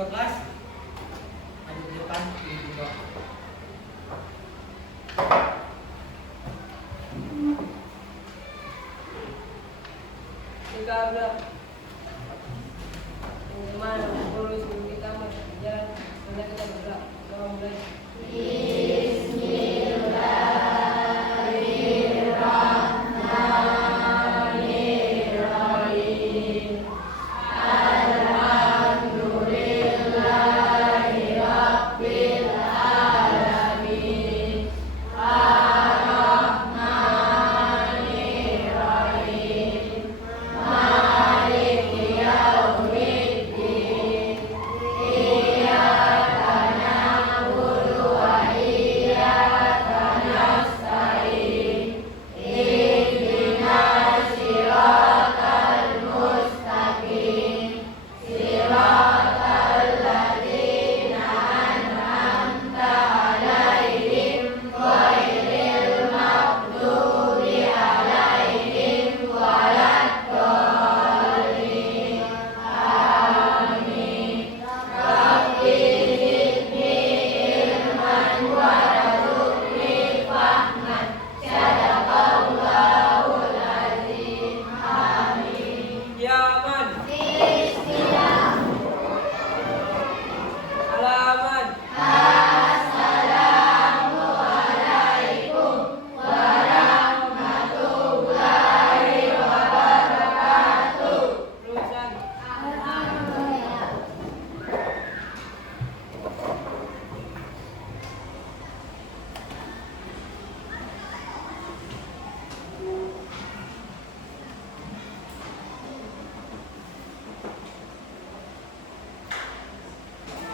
ke kelas, maju ke depan, pilih juga. Jika udah pengumuman guru sebelum kita masuk jalan, sebenarnya kita bergerak. Kita mulai.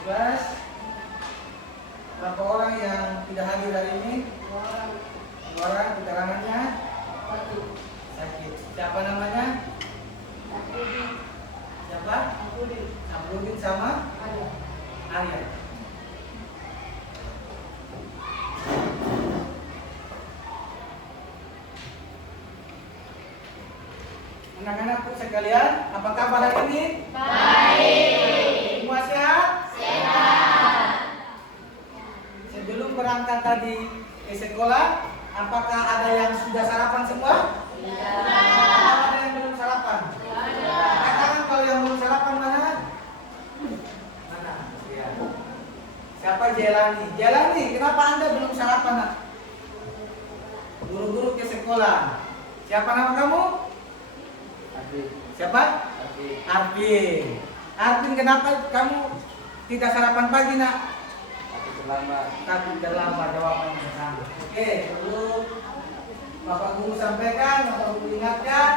Tugas. Berapa orang yang tidak hadir hari ini? 2 orang. Keterangannya sakit. Siapa namanya? Siapa? Abdulin sama Arya. Anak-anakku sekalian, apa kabar hari ini? Semua sehat? Sebelum berangkat tadi ke sekolah, apakah ada yang sudah sarapan semua? Ada yang belum sarapan? Katakan kalau yang belum sarapan mana? Mana? Ya. Siapa Jelani? Jelani, kenapa Anda belum sarapan, nak? Buru-buru ke sekolah. Siapa nama kamu? Siapa? Arvin. Arvin, kenapa kamu tidak sarapan pagi, nak? Takut terlambat jawabannya. Nah, oke, perlu Bapak Guru sampaikan, Bapak Guru ingatkan,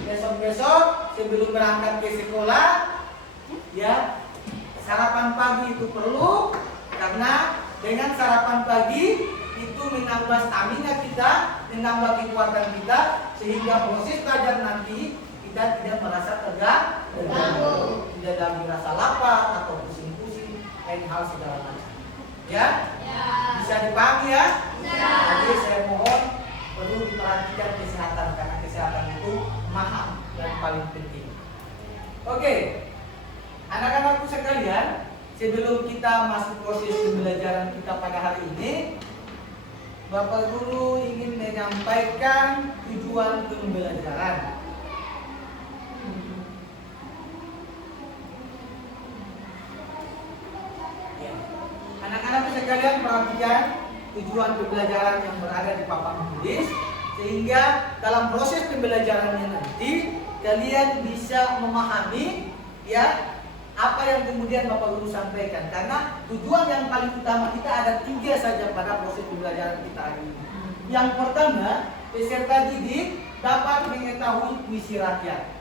besok-besok sebelum berangkat ke sekolah, ya, sarapan pagi itu perlu, karena dengan sarapan pagi itu menambah stamina kita, menambah kekuatan kita, sehingga proses belajar nanti kita tidak merasa terganggu, tidak lagi rasa lapar atau pusing-pusing, lain hal segala macam. Ya? Bisa dipahami ya? Jadi saya mohon perlu diperhatikan kesehatan, karena kesehatan itu mahal dan paling penting. Oke, anak-anakku sekalian, sebelum kita masuk proses pembelajaran kita pada hari ini, Bapak Guru ingin menyampaikan tujuan pembelajaran. Anak-anak sekalian, perhatikan tujuan pembelajaran yang berada di papan tulis, sehingga dalam proses pembelajarannya nanti kalian bisa memahami ya apa yang kemudian Bapak Guru sampaikan. Karena tujuan yang paling utama kita ada 3 saja pada proses pembelajaran kita hari ini. Yang pertama, peserta didik dapat mengetahui puisi rakyat.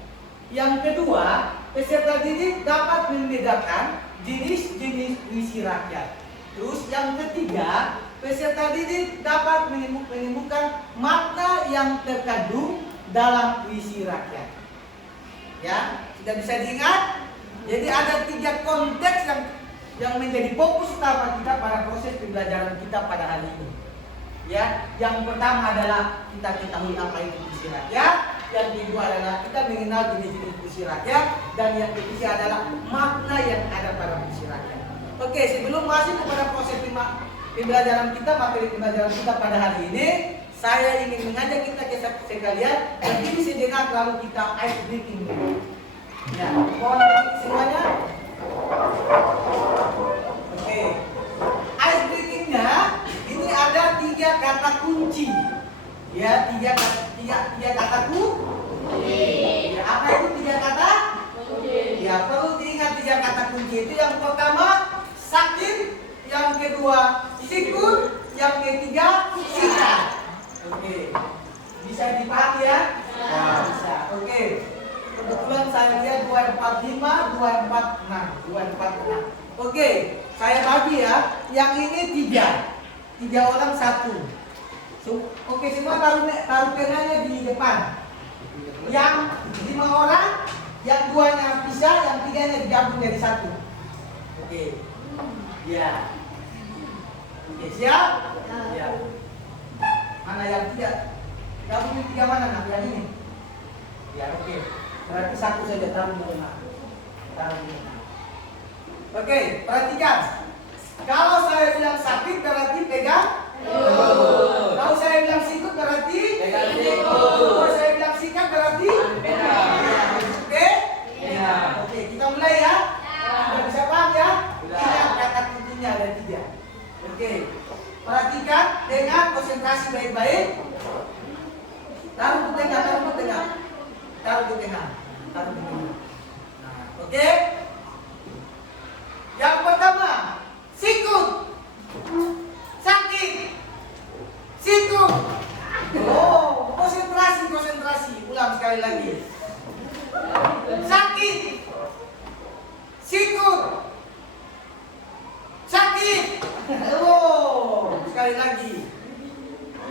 Yang kedua, peserta didik dapat membedakan jenis-jenis puisi rakyat. Terus yang ketiga, peserta didik dapat menemukan makna yang terkandung dalam puisi rakyat. Ya, sudah bisa diingat? Jadi ada 3 konteks yang menjadi fokus utama kita pada proses pembelajaran kita pada hari ini. Ya, yang pertama adalah kita ketahui apa itu puisi rakyat. yang kedua adalah kita mengenal jenis-jenis puisi rakyat, dan yang ketiga adalah makna yang ada pada puisi rakyat. Oke, sebelum masuk kepada proses pembelajaran kita, materi pembelajaran kita pada hari ini, saya ingin mengajak kita sekalian berdiri sejenak lalu kita ice breaking. Ya, mohon semuanya. Oke, ice breakingnya ini ada 3 kata kunci. Ya, tiga kata kunci. Ya, apa itu 3 kata? Ya, perlu diingat 3 kata kunci itu. Yang pertama sakit, yang kedua sikut, yang ketiga sikat. Oke, bisa dipahami ya? Bisa. Oke, kebetulan saya lihat 245, 246, 246. Oke, saya bagi ya. Yang ini 3 orang 1. Oke, semua taruh penanya di depan. Yang 5 orang, yang 2-nya pisah, yang 3-nya digabung jadi 1. Oke. Ya. Oke, siap? Ya. Mana yang 3? Gabung di 3 mana? Nah, yang ini. Ya, oke. Berarti 1 saja taruh di tengah. Taruh di tengah. Oke, perhatikan. Kalau saya bilang sakit berarti pegang. Kalau saya bilang sikut berarti pegang sikut. Kalau saya bilang sikat berarti oke? Ya. Oke, kita mulai ya. Sudah bisa paham ya? Ingat kata kuncinya ada 3. Oke. Perhatikan dengan konsentrasi baik-baik. Taruh di tengah, taruh di tengah. Taruh di tengah. Taruh di tengah. Nah, oke? Yang pertama, sikut. Sakit. Sikut. Oh, konsentrasi. Ulang sekali lagi. Sakit. Sikut. Sakit. Oh, sekali lagi.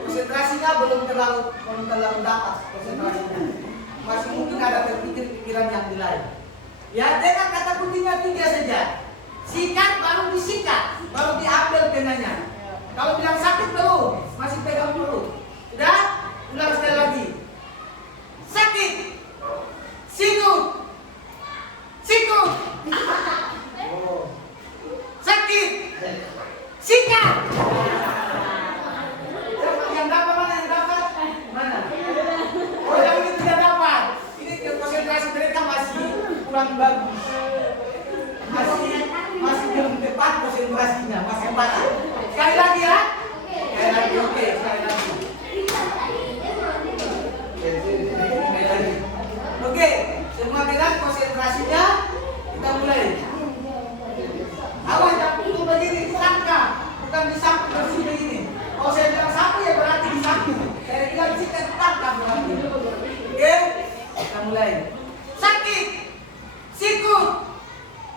Konsentrasinya belum terlalu dapat konsentrasinya. Masih mungkin ada pikiran yang lain. Ya, dengan kata kuncinya 3 saja. Sikat baru disikat, baru diambil penanya. Kalau bilang sakit belum, masih pegang dulu. Sudah? Ulang sekali lagi. Sakit. Sikut. Sikut. Oh. Sakit. Sikat. Yang dapat mana? Yang dapat mana? Oh, yang ini tidak dapat. Ini konsentrasi mereka masih kurang bagus. Masih belum tepat konsentrasinya, masih patah. Sekali lagi ya. Sekali lagi, oke, sekali lagi. Oke, semua dengan konsentrasinya kita mulai. Awas jangan itu begini, itu angka, bukan disamping bersih begini. Kalau saya bilang sapu ya berarti disamping. Saya bilang sikat itu angka berarti. Oke, kita mulai. Sakit, sikut,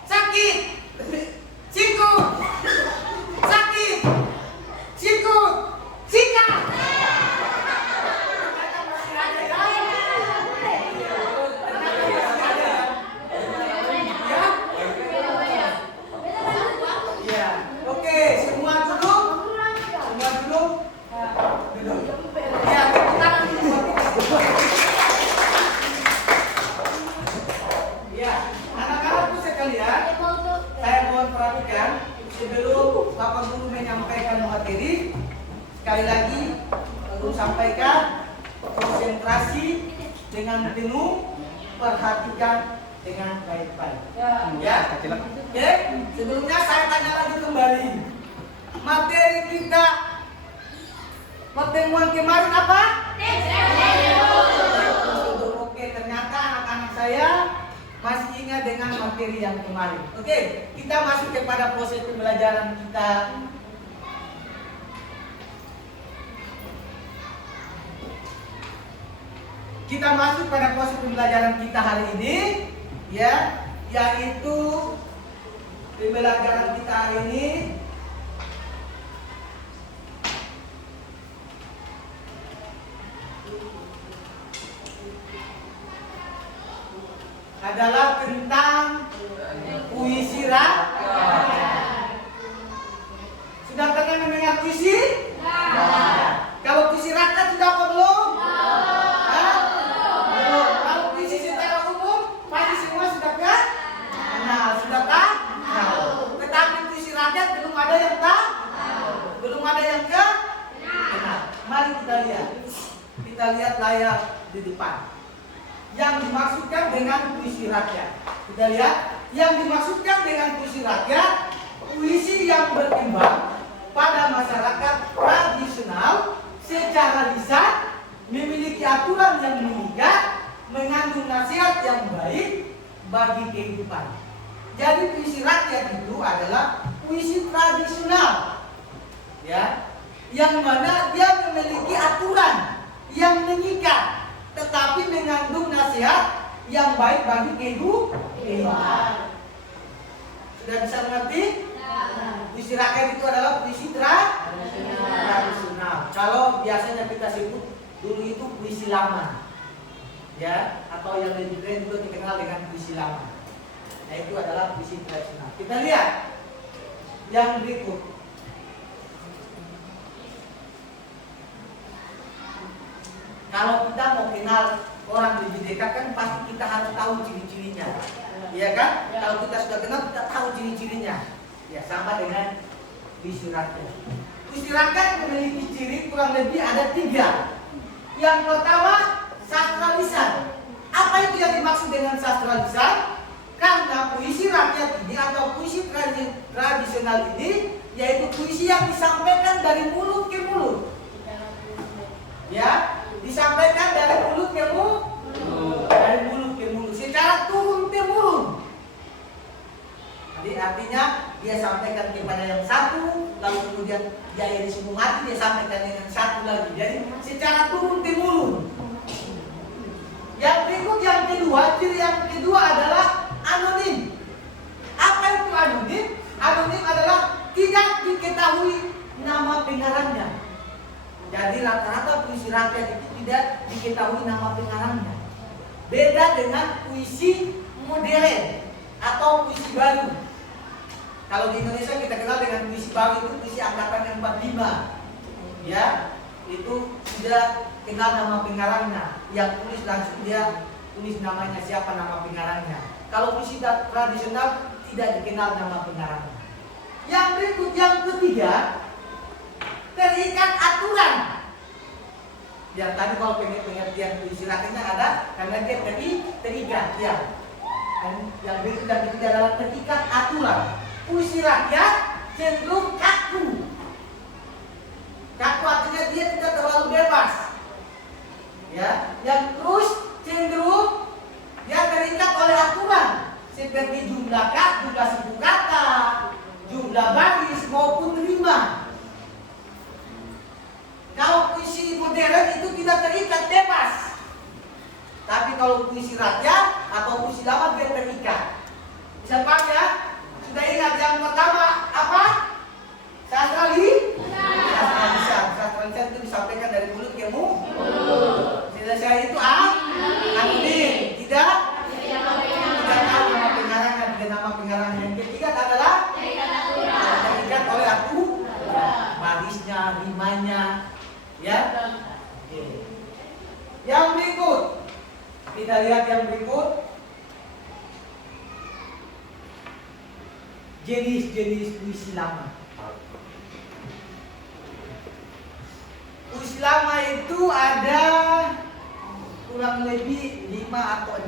sakit, sikut, sakit, sikut, sikat. Ya, oke, semua duduk. Duduk. Ya, tepuk tangan dulu. Ya, anak-anakku sekalian, saya mohon perhatikan sebelum Bapak Guru menyampaikan materi. Sekali lagi, Guru sampaikan konsentrasi dengan penuh, perhatikan dengan baik-baik. Ya, oke. Sebelumnya saya tanya lagi kembali, materi kita pertemuan kemarin apa? Oke, ternyata anak-anak saya masih ingat dengan materi yang kemarin. Oke, kita masuk kepada proses pembelajaran kita. Kita masuk pada proses pembelajaran kita hari ini, ya, yaitu pembelajaran kita hari ini adalah tentang puisi rakyat. Sudah pernah mendengar puisi? Kalau puisi rakyat sudah apa belum? Mari kita lihat. Kita lihat layar di depan. Yang dimaksudkan dengan puisi rakyat. Kita lihat. Yang dimaksudkan dengan puisi rakyat, puisi yang berkembang pada masyarakat tradisional secara lisan, memiliki aturan yang mengikat, mengandung nasihat yang baik bagi kehidupan. Jadi puisi rakyat itu adalah puisi tradisional, ya, yang mana dia memiliki aturan yang mengikat, tetapi mengandung nasihat yang baik bagi kehidupan. Sudah bisa mengerti? Puisi rakyat itu adalah puisi tradisional. Kalau biasanya kita sebut dulu itu puisi lama, ya, atau yang lebih keren juga dikenal dengan puisi lama. Nah, itu adalah puisi tradisional. Kita lihat yang berikut. Kalau kita mau kenal orang lebih dekat kan pasti kita harus tahu ciri-cirinya, iya kan? Kalau kita sudah kenal kita tahu ciri-cirinya. Ya, sama dengan puisi rakyat. Puisi rakyat memiliki ciri kurang lebih ada 3. Yang pertama, sastra lisan. Apa itu yang dimaksud dengan sastra lisan? Karena puisi rakyat ini atau puisi tradisional ini yaitu puisi yang disampaikan dari mulut ke mulut. Ya, disampaikan dari mulut ke mulut. Dari mulut ke mulut secara turun temurun. Jadi artinya dia sampaikan kepada yang satu, lalu kemudian dia yang disungguh hati dia sampaikan dengan satu lagi. Jadi secara turun temurun. Yang berikut yang kedua, ciri yang kedua adalah anonim. Apa itu anonim? Anonim adalah tidak diketahui nama pengarangnya. Jadi rata-rata puisi rakyat itu tidak diketahui nama pengarangnya. Beda dengan puisi modern atau puisi baru. Kalau di Indonesia kita kenal dengan puisi baru itu puisi angkatan yang 45. Ya, itu sudah kenal nama pengarangnya. Yang tulis langsung dia tulis namanya, siapa nama pengarangnya. Kalau puisi tradisional tidak dikenal nama pengarangnya. Yang berikut yang ketiga, terikat aturan. Yang tadi kalau pengertian puisi rakyatnya ada karena dia terikat, ya. Dan yang berikut yang ketiga adalah terikat aturan. Puisi rakyat cenderung kaku. Kaku artinya dia tidak terlalu bebas. Ya, yang terus cenderung dia terikat oleh aturan seperti jumlah suku kata, jumlah baris maupun rima. Kalau puisi modern itu tidak terikat bebas. Tapi kalau puisi rakyat atau puisi lama dia terikat. Misalnya, sudah ingat yang pertama apa? Sastra lisan. Sastra lisan itu disampaikan dari mulut ke mulut. Selesai itu anonim. Tidak tahu nama pengarangnya, tidak nama pengarangnya. Yang ketiga adalah terikat oleh barisnya, rimanya. Ya. Yang berikut. Kita lihat yang berikut. Jenis-jenis puisi lama. Puisi lama itu ada kurang lebih 5 atau 6.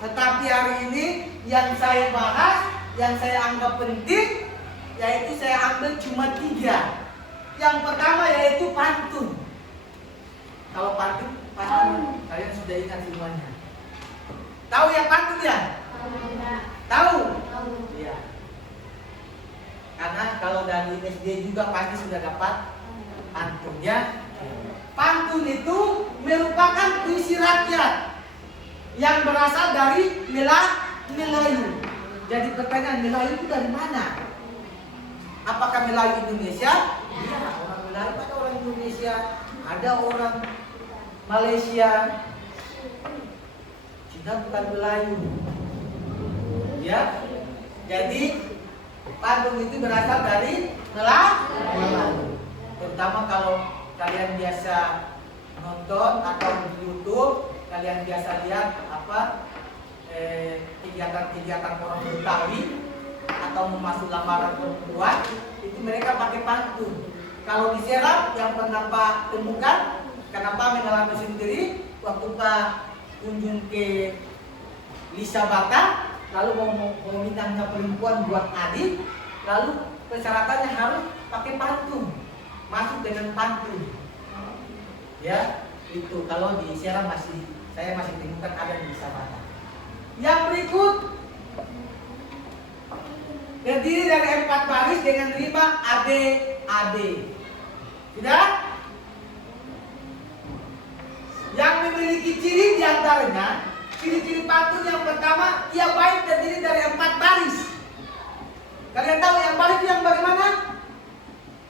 Tetapi hari ini yang saya bahas, yang saya anggap penting, yaitu saya ambil cuma 3. Yang pertama yaitu pantun. Kalau pantun kalian sudah ingat semuanya. Tahu yang pantun ya? Tahu? Iya. Karena kalau dari SD juga pasti sudah dapat pantun ya. Pantun itu merupakan puisi rakyat yang berasal dari Melayu. Jadi pertanyaan, Melayu itu dari mana? Apakah Melayu Indonesia? Iya, orang Melayu ada orang Indonesia, ada orang Malaysia. Cina bukan Melayu. Ya. Jadi pantun itu berasal dari Melayu. Terutama kalau kalian biasa nonton atau di YouTube, kalian biasa lihat kegiatan-kegiatan orang Betawi atau memasuk lamaran perempuan, itu mereka pakai pantun. Kalau diserap yang pernah Pak temukan, karena Pak mengalami sendiri waktu Pak kunjung ke Lisa Bata, lalu mau minangnya perempuan buat adik, lalu persyaratannya harus pakai pantun, masuk dengan pantun. Ya, itu kalau di Serang saya masih temukan ada di Lisa Bata. Yang berikut terdiri dari 4 baris dengan rima AD. Tidak? Yang memiliki ciri diantaranya, ciri-ciri pantun yang pertama, ia bait terdiri dari 4 baris. Kalian tahu yang baris itu yang bagaimana?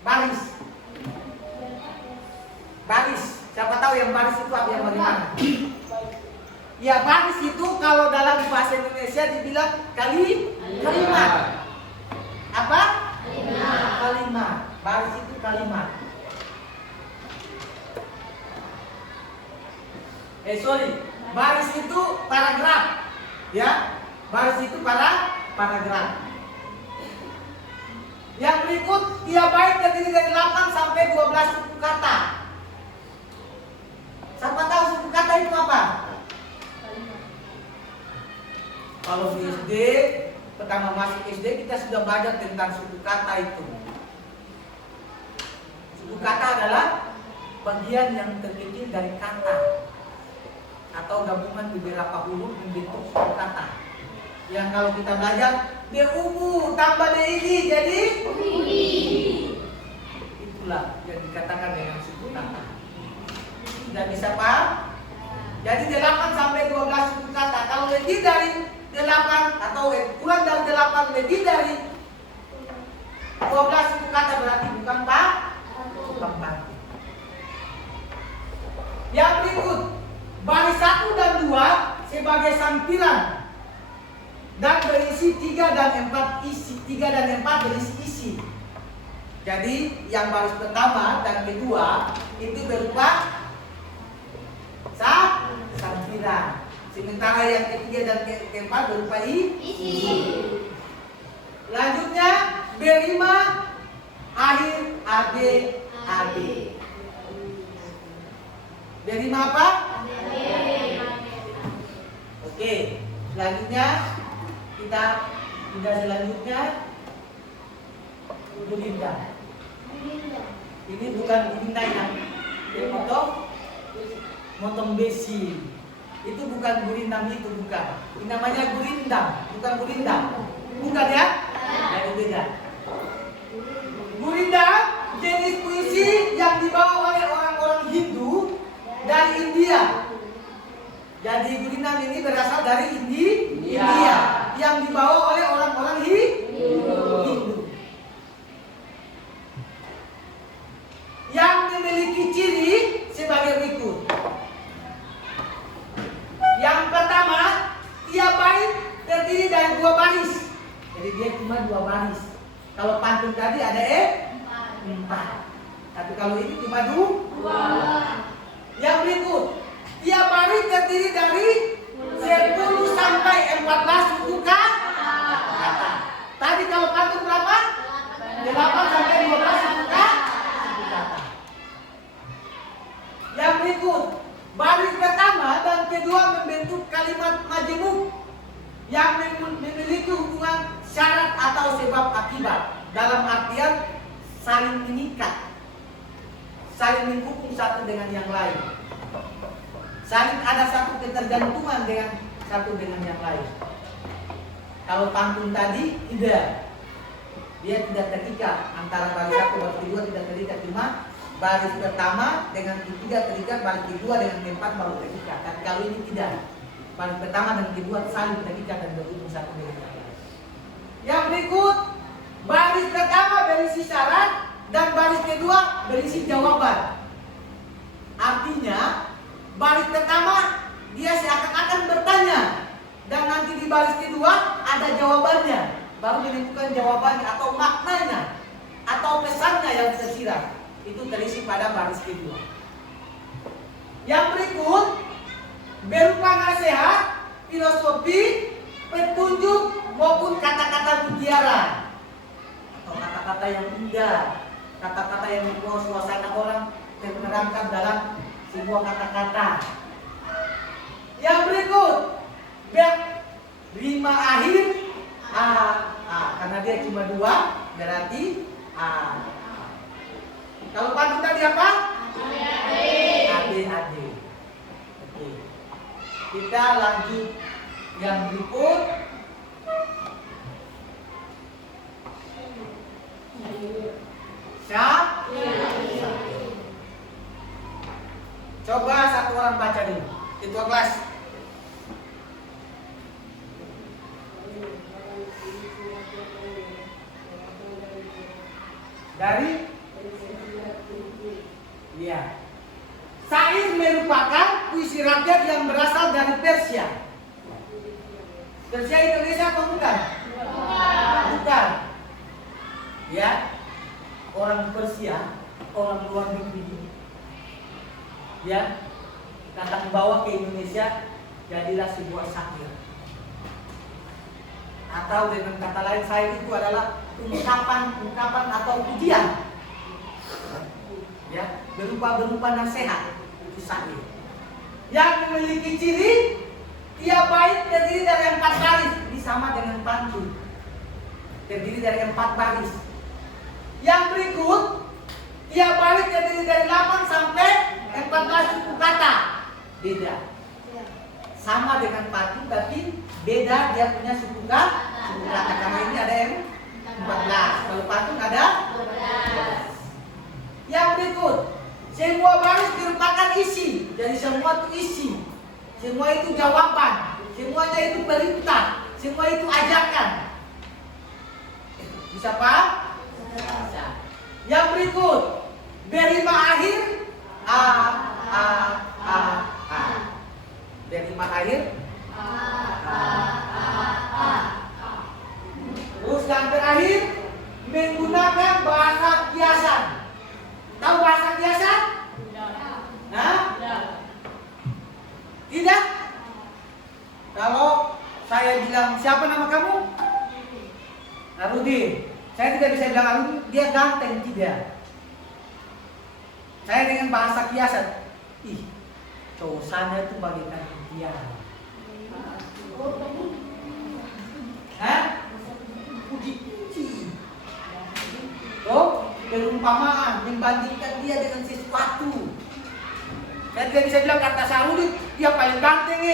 Baris. Siapa tahu yang baris itu apa yang bagaimana? Ya, baris itu kalau dalam bahasa Indonesia dibilang kalimat. Apa? Kalimat. Baris itu kalimat. Baris itu paragraf. Ya, baris itu paragraf. Yang berikut, tiap bait terdiri dari 8 sampai 12 suku kata. Siapa tahu suku kata itu apa? Kalau di SD, pertama masuk SD kita sudah belajar tentang suku kata itu. Suku kata adalah bagian yang terkecil dari kata atau gabungan beberapa huruf membentuk suku kata. Yang kalau kita belajar DUU tambah DII jadi itulah yang dikatakan dengan suku kata. Sudah bisa paham? Jadi 8 sampai 12 suku kata. Kalau lebih dari 8 atau kurang dari 8 lebih dari 12 suku kata berarti bukan pantun. Yang berikut, baris 1 dan 2 sebagai sampiran dan berisi 3 dan 4 isi. 3 dan 4 berisi isi. Jadi yang baris pertama dan kedua itu berupa sampiran. Sementara yang ketiga dan keempat berupa isi. Lanjutnya berima akhir AD. Berima apa? Oke. Selanjutnya kita selanjutnya gurinda. Ini bukan gurinda yang motong besi. Itu bukan gurindam, itu bukan. Ini namanya gurindam, bukan gurindam. Bukan ya? Jadi beda. Gurindam jenis puisi yang dibawa oleh orang-orang Hindu dari India. Jadi gurindam ini berasal dari India yang dibawa oleh orang-orang Hindu. Yang memiliki ciri sebagai berikut. Yang pertama, tiap bait terdiri dari 2 baris. Jadi dia cuma 2 baris. Kalau pantun tadi ada 4. Tapi kalau ini cuma 2. Yang berikut, tiap baris terdiri dari 10 sampai 14 suku kata. Tadi kalau pantun berapa? 8 sampai 12 suku kata. Yang berikut, baris pertama dan kedua membentuk kalimat majemuk yang memiliki hubungan syarat atau sebab akibat, dalam artian saling mengikat, saling menghubung satu dengan yang lain, saling ada satu ketergantungan dengan satu dengan yang lain. Kalau pantun tadi tidak, dia tidak terikat antara baris 1 baris kedua, tidak terikat, cuma baris pertama dengan ketiga terikat, baris kedua dengan keempat baru terikat. Tapi kalau ini tidak, baris pertama dan kedua saling terikat dan berhubung satu dengan yang lain. Yang berikut, baris pertama berisi syarat dan baris kedua berisi jawaban. Artinya baris pertama dia seakan-akan bertanya, dan nanti di baris kedua ada jawabannya, baru menentukan jawabannya atau maknanya atau pesannya yang tersirat. Itu terisi pada baris kedua. Yang berikut berupa nasihat, filosofi, petunjuk maupun kata-kata mutiara atau kata-kata yang indah, kata-kata yang membawa suasana orang terperangkap dalam sebuah kata-kata. Yang berikut, rima akhir a, karena dia cuma dua, berarti a. Kalau pantun tadi apa? Ade. Oke. Kita lanjut yang berikut. Coba satu orang baca dulu. Ketua kelas. Dari? Iya. Syair merupakan puisi rakyat yang berasal dari Persia. Persia Indonesia atau bukan? Bukan. Ya. Orang Persia, orang luar negeri. Ya. Datang bawa ke Indonesia, jadilah sebuah syair. Atau dengan kata lain, syair itu adalah ungkapan atau pujian. Ya, berupa nasihat, itu syair. Yang memiliki ciri tiap bait terdiri dari 4 baris, ini sama dengan pantun. Terdiri dari 4 baris. Yang berikut, tiap baris terdiri dari 8 sampai 14 suku kata. Beda. Sama dengan pantun tapi beda, dia punya suku kata. Karena ini ada yang 14. Kalau pantun ada 12. Yang berikut, semua baris merupakan isi. Jadi semua itu isi. Semua itu jawaban. Semuanya itu perintah. Semua itu ajakan. Bisa Pak? Bisa. Yang berikut, berima akhir a. Berima akhir Terus yang terakhir, menggunakan bahasa kiasan. Tahu bahasa kiasan? Nah? Tidak? Kalau saya bilang, siapa nama kamu? Arudin. Saya tidak bisa bilang Arudin, dia ganteng, tidak. Saya dengan bahasa kiasan. Ih, cowok sana itu bagaikan dia. Hah? Puji-puji. Oh, perumpamaan membandingkan dia dengan sesuatu. Saya tidak bisa bilang kata Sarudin dia paling ganteng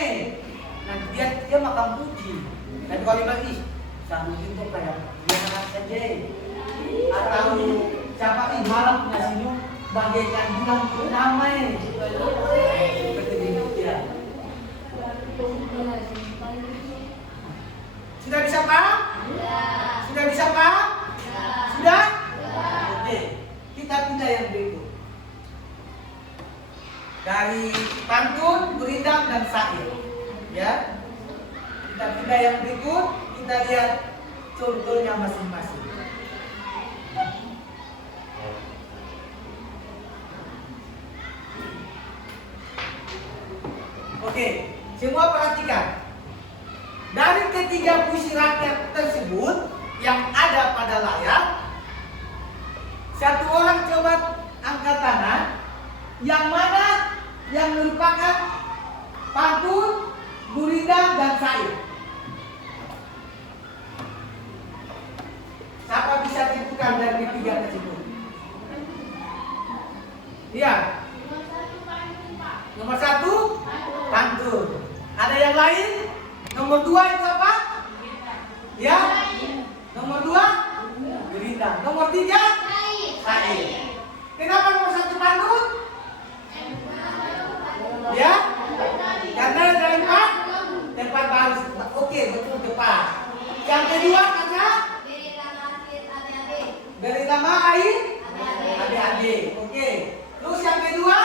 Nanti dia makan puji. Dan kalau bilang ih, Sarudin tuh kayak dia anak saja. Atau siapa malam punya senyum bagaikan bulan purnama seperti itu ya. Sudah bisa paham? Sudah bisa paham? Sudah? Oke, kita pindah yang berikut. Dari pantun, gurindam dan syair. Ya. Kita pindah yang berikut, kita lihat contohnya masing-masing. Oke, semua perhatikan. Dari ketiga puisi rakyat tersebut yang ada pada layar, satu orang coba angkat tangan yang mana yang merupakan pantun, gurindam dan syair. Siapa bisa tentukan dari ketiga tersebut? Iya. Nomor 1 pantun. Ada yang lain? Nomor 2 itu apa? Ya. Nomor 2 gurindam. Nomor 3 syair. Kenapa nomor 1 pantun? Ya. Karena ada tempat baru. Oke, betul tepat. Yang kedua karena dari nama air adik-adik. Oke. Terus yang kedua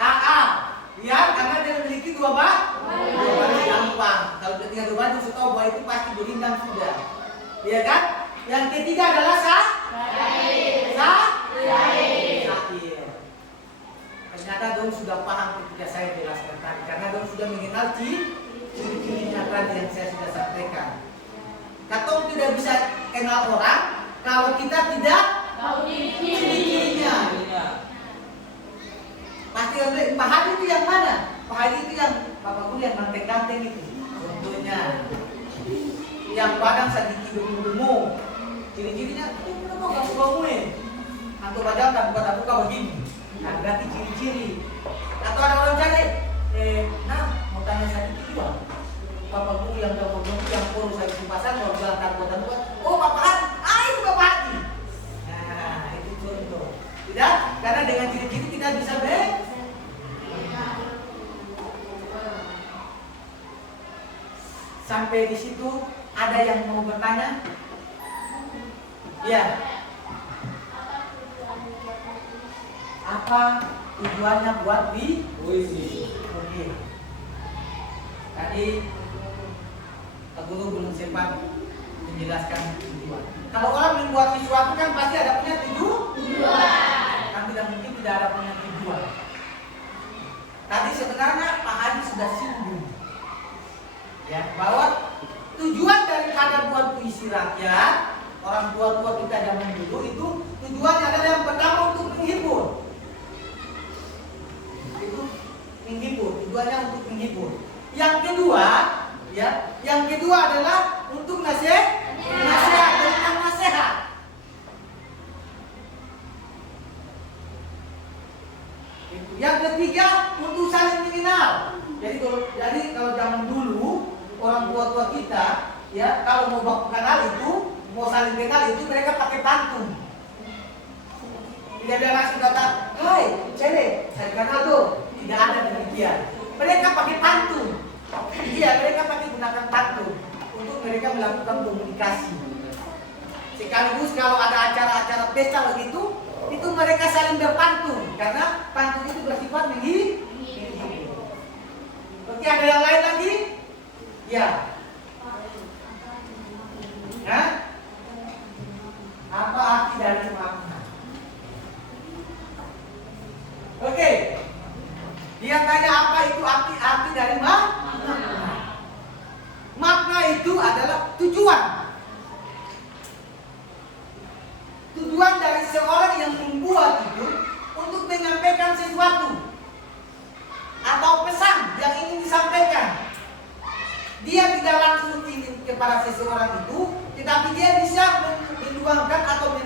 AA. Ya, karena dia memiliki dua baris gampang. Kalau dia tinggal 2 baris, sudah tahu bahwa itu pasti gurindam sudah. Iya kan? Yang ketiga adalah syair. Ternyata dong sudah paham ketika saya jelaskan tadi, karena dong sudah mengenal ciri-cirinya tadi yang saya sudah sampaikan. Katong tidak bisa kenal orang kalau kita tidak Ciri-cirinya. Pasti Pak Hadi itu yang mana? Pak Hadi itu yang Bapak Guru yang ganteng-ganteng itu. Contohnya yang badan sedikit gemuk. Ciri-cirinya itu kenapa gak suka gue? Atau badan tak buka begini. Nah, berarti ciri-ciri. Atau ada orang cari, mau tanya sedikit juga. Bapak Guru yang gemuk yang kurus saya di pasar kalau bilang tak buat. Oh Bapak Hadi, itu Bapak Hadi. Nah, itu contoh. Tidak? Karena dengan ciri-ciri kita bisa Sampai di situ ada yang mau bertanya? Ya. Apa tujuannya buat puisi? Oke. Tadi Pak Guru belum sempat menjelaskan tujuan. Kalau orang membuat sesuatu kan pasti ada punya tujuan. Kan tidak mungkin tidak ada punya tujuan. Tadi sebenarnya Pak Haji sudah singgung ya bahwa tujuan daripada buat puisi rakyat, orang tua-tua kita zaman dulu itu tujuannya adalah yang pertama untuk menghibur. Itu menghibur, tujuannya untuk menghibur. Yang kedua adalah untuk nasihat, berikan nasihat. Yang ketiga untuk saling mengenal. Jadi kalau zaman dulu orang tua-tua kita ya kalau mau baku kenal itu, mau saling kenal itu mereka pakai pantun. Tidak ada langsung kata, "Hai, Cele, saya kenal tuh." Tidak ada demikian. Mereka pakai pantun. Iya, mereka pakai gunakan pantun untuk mereka melakukan komunikasi. Sekaligus kalau ada acara-acara pesta begitu, itu mereka saling berpantun karena pantun itu bersifat menghibur. Oke, ada yang lain lagi? Ya. Hah? Apa arti dari makna? Oke. Dia tanya apa itu arti dari makna? Makna itu adalah tujuan. Tujuan dari seorang yang membuat itu untuk menyampaikan sesuatu atau pesan yang ingin disampaikan. Dia tidak langsung ingin kepada seseorang itu, tetapi dia bisa menuangkan atau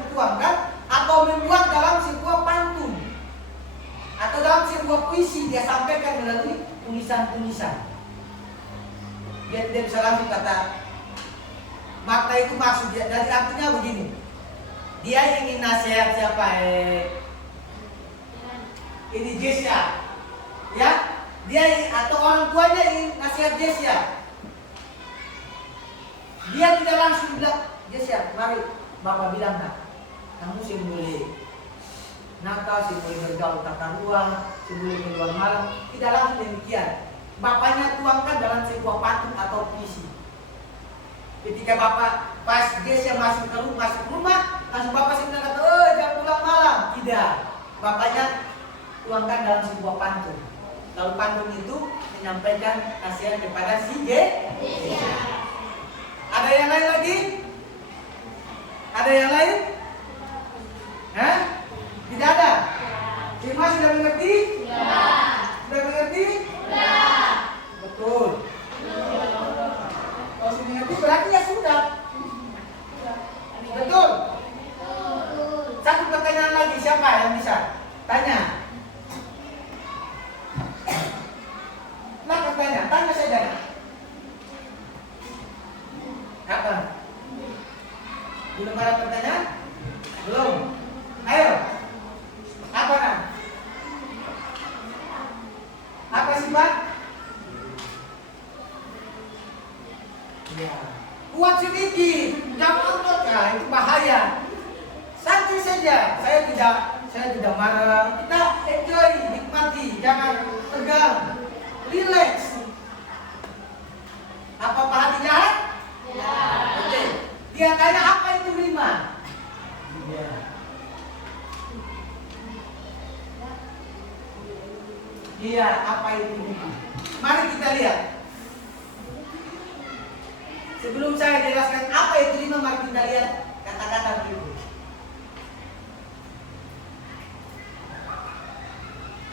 membuat dalam sebuah pantun atau dalam sebuah puisi dia sampaikan melalui tulisan-tulisan. Dia tidak bisa langsung kata makna itu maksud dia. Dari artinya begini. Dia ingin nasihat siapa? Ini Jesya. Ya, dia atau orang tuanya ingin nasihat Jesya. Dia tidak langsung bilang, Jesya, mari Bapak bilang nak, kamu sih boleh nakal, sih boleh bergaul tata ruang, sih boleh keluar malam. Tidak langsung demikian. Bapaknya tuangkan dalam sebuah pantun atau puisi. Ketika Bapak pas Jesya masuk rumah, langsung Bapak sih bilang kata, jangan pulang malam. Tidak. Bapaknya tuangkan dalam sebuah pantun. Lalu pantun itu menyampaikan nasihat kepada si Jesya. Ada yang lain lagi? Ada yang lain? Hah? Tidak ada? Cima sudah mengerti? Ya. Sudah mengerti? Ya. Betul. Kalau sudah mengerti berarti ya sudah. Betul. Satu pertanyaan lagi, siapa yang bisa? Tanya. Nah, tanya saja. Apa? Belum ada pertanyaan? Belum. Ayo. Apa kan? Apa sih Pak? Ya. Kuat sedikit, jangan otot, itu bahaya. Santai saja. Saya tidak marah. Kita enjoy, nikmati, jangan tegang, relax. Apa Pak Hadi jahat? Ya. Oke. Dia tanya apa itu 5? Ya. Iya, apa itu 5? Mari kita lihat. Sebelum saya jelaskan apa itu 5, mari kita lihat kata-kata berikut.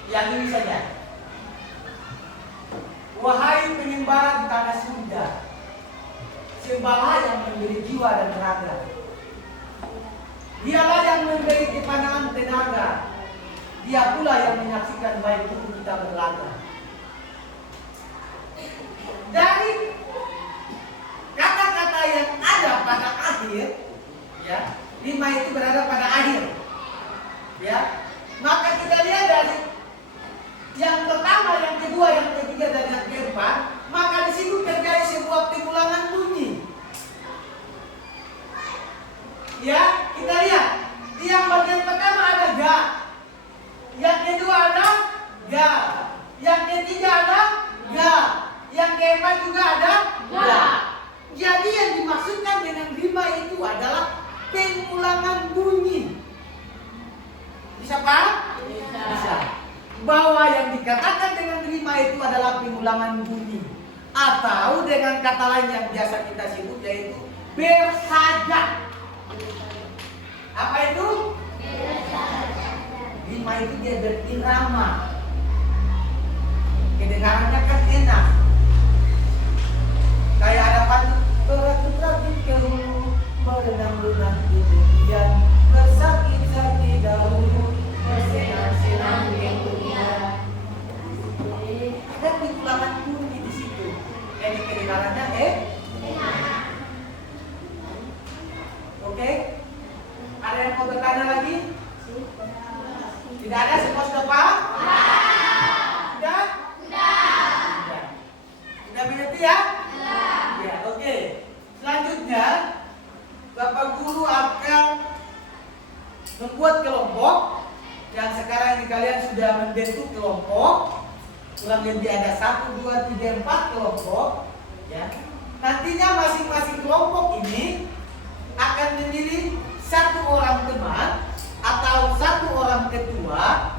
Yang ini saja. Wahai pengembara di tanah surga, sembahlah yang memberi jiwa dan raga. Dialah yang memberi kepanjangan tenaga. Dia pula yang menyaksikan baik tubuh kita berlaga. Dari kata-kata yang ada pada akhir, ya, 5 itu berada pada akhir, ya. Maka kita lihat dari yang pertama, yang kedua, yang ketiga, dan yang keempat, maka di situ terjadi sebuah pengulangan bunyi. Ya, kita lihat di yang bagian pertama ada ga, yang kedua ada ga, yang ketiga ada ga, yang keempat juga ada ga. Jadi yang dimaksudkan dengan rima itu adalah pengulangan bunyi. Bisa paham? Bisa. Bahwa yang dikatakan dengan rima itu adalah pengulangan bunyi, atau dengan kata lain yang biasa kita sebut yaitu bersaja. Apa itu? Rima itu dia berirama. Kedengarannya kan enak. Kayak ada pantun, berat-berat ke hulu, berenang-renang di tepian, bersakit-sakit dahulu, bersenang-senang di dunia. Ada pengulangan bunyi di situ. Jadi kedengarannya enak. Oke? Ada yang mau bertanya lagi? Tidak ada, semua sudah paham? Sudah? Sudah. Sudah mengerti ya? Ya, oke. Selanjutnya, Bapak Guru akan membuat kelompok. Yang sekarang ini kalian sudah membentuk kelompok. Kurang lebih ada 1, 2, 3, 4 kelompok. Ya. Nantinya masing-masing kelompok ini akan memilih 1 orang teman atau 1 orang ketua,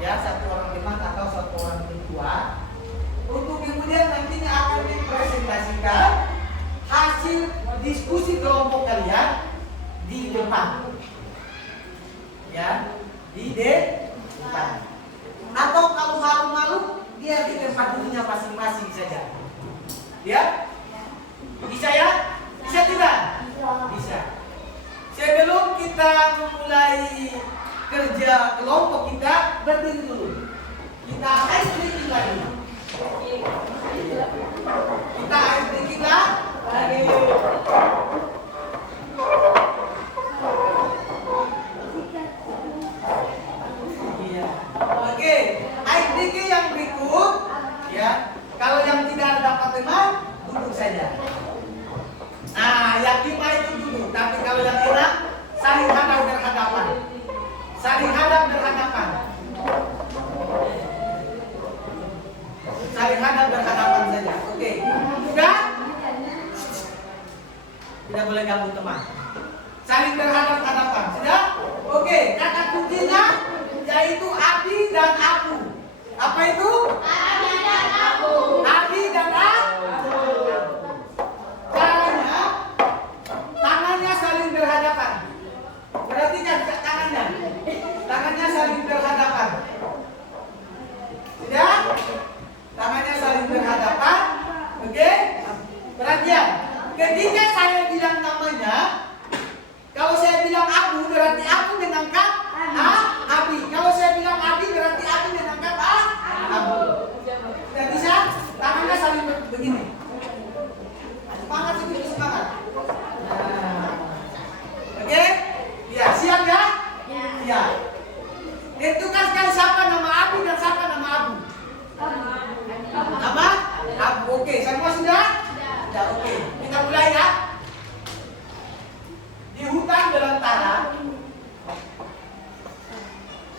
ya, 1 orang teman atau 1 orang ketua, untuk kemudian nantinya akan dipresentasikan hasil diskusi kelompok kalian di depan, ya, di depan. Atau kalau malu-malu, dia di tempat duduknya masing-masing saja, ya, bisa ya? Bisa tidak? Bisa. Sebelum kita memulai kerja kelompok kita, berdiri dulu. Kita ice breaking lagi. Kita ice breaking lagi. Iya. Oke, ice breaking yang berikut, ya. Kalau yang tidak dapat teman, duduk saja. Nah, yang 5 itu duduk, tapi kalau yang enak, saling hadap berhadapan. Saling hadap berhadapan. Saling hadap berhadapan saja. Oke. Sudah? Tidak boleh ganggu teman. Saling berhadap-hadapan. Sudah? Oke, kata kuncinya yaitu Abi dan Aku. Apa itu? Abi dan Aku. Abi dan Aku. Caranya, tangannya saling berhadapan. Perhatikan tangannya. Tangannya saling berhadapan. Sudah? Tangannya saling berhadapan. Oke? Perhatian. Ketika saya bilang namanya, kalau saya bilang Aku berarti Aku dengan kata Abi. Kalau saya bilang Abi berarti Abi dengan kata Abu. Tidak bisa? Tangannya saling begini. Semangat sedikit, semangat. Nah. Oke? Ya, siap ya? Ya. Tentukan sekali siapa nama Abi dan siapa nama Abu. Nama Abu. Oke, semua sudah? Sudah, oke. Kita mulai ya. Di hutan belantara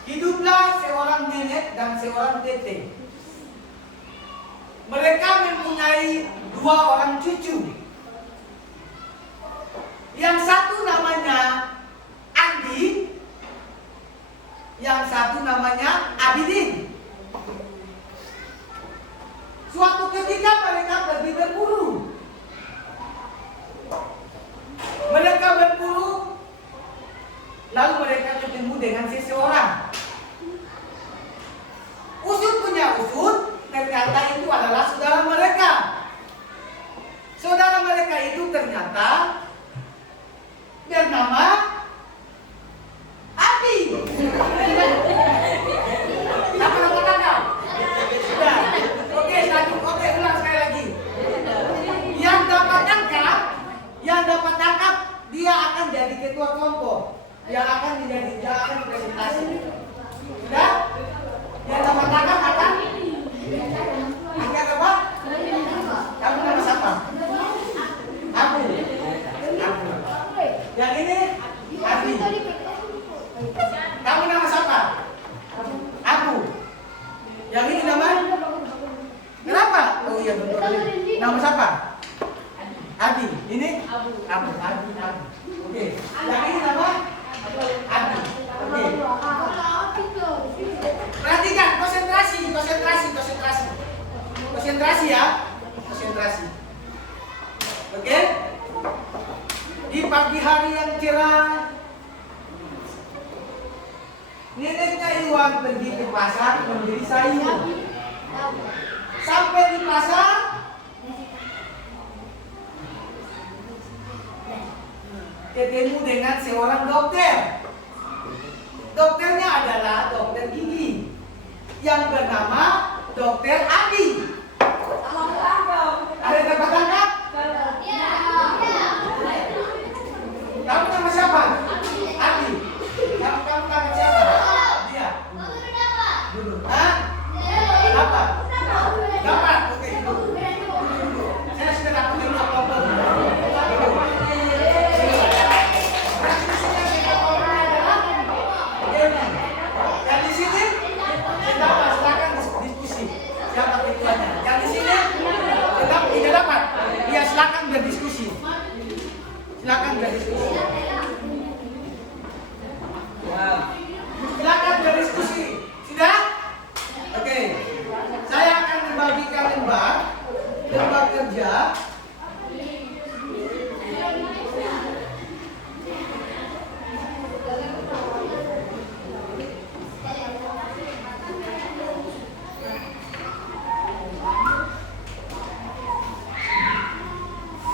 hiduplah seorang nenek dan seorang tete. Mereka mempunyai 2 orang cucu. Yang satu namanya Andi, yang satu namanya Abidin. Suatu ketika mereka pergi berburu. Mereka berburu, lalu mereka ketemu dengan seseorang. Konsentrasi ya. Konsentrasi. Oke? Di pagi hari yang cerah, neneknya Iwan pergi ke pasar membeli sayur. Sampai di pasar, ketemu dengan seorang dokter. Dokternya adalah dokter gigi yang bernama Dokter Adi. Ada yang dapat tangkap? Kamu nama siapa? Adi. Kamu tangkap siapa? Dia. Dulu. Hah? Apa? Dapat. Oke, dulu. Saya sudah dapat kelompok. Yang di sini, silakan diskusi. Siapa ketuanya? Yang di sini, tidak dapat. Ya silakan berdiskusi. Silakan berdiskusi. Silakan berdiskusi. Sudah? Oke. Saya akan membagikan lembar kerja.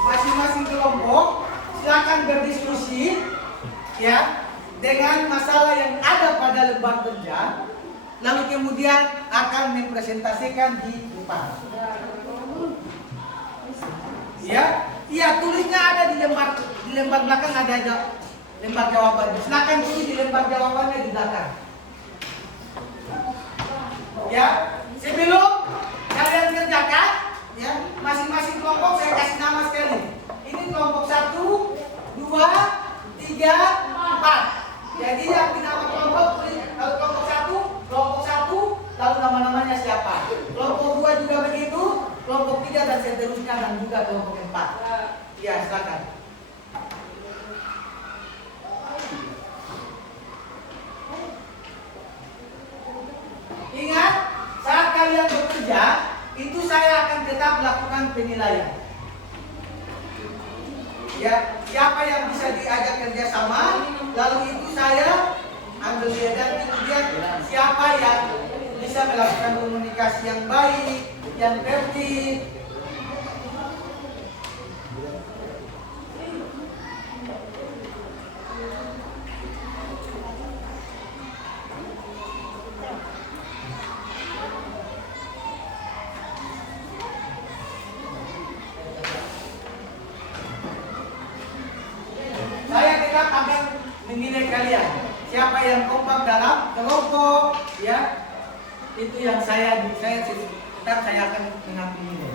Masing-masing kelompok silakan berdiskusi ya dengan masalah yang ada pada lembar kerja, lalu kemudian akan mempresentasikan di depan. Ya, iya tulisnya ada di lembar belakang ada lembar jawaban. Silakan tulis di lembar jawabannya di belakang. Ya, sebelum kalian kerjakan, ya masing-masing kelompok saya kasih nama sekali. Ini kelompok 1, 2, 3, 4. Jadi yang dinama kelompok kelompok 1, lalu nama-namanya siapa. Kelompok 2 juga begitu, kelompok 3 dan seterusnya dan juga kelompok 4. Ya, silakan. Ingat, saat kalian bekerja, itu saya akan tetap melakukan penilaian. Ya, siapa yang bisa diajak kerja sama, lalu itu saya ambil dia dan kemudian siapa yang bisa melakukan komunikasi yang baik, yang tertib. Menilai kalian siapa yang kompak dalam kelompok, ya itu yang saya akan mengambil nilai.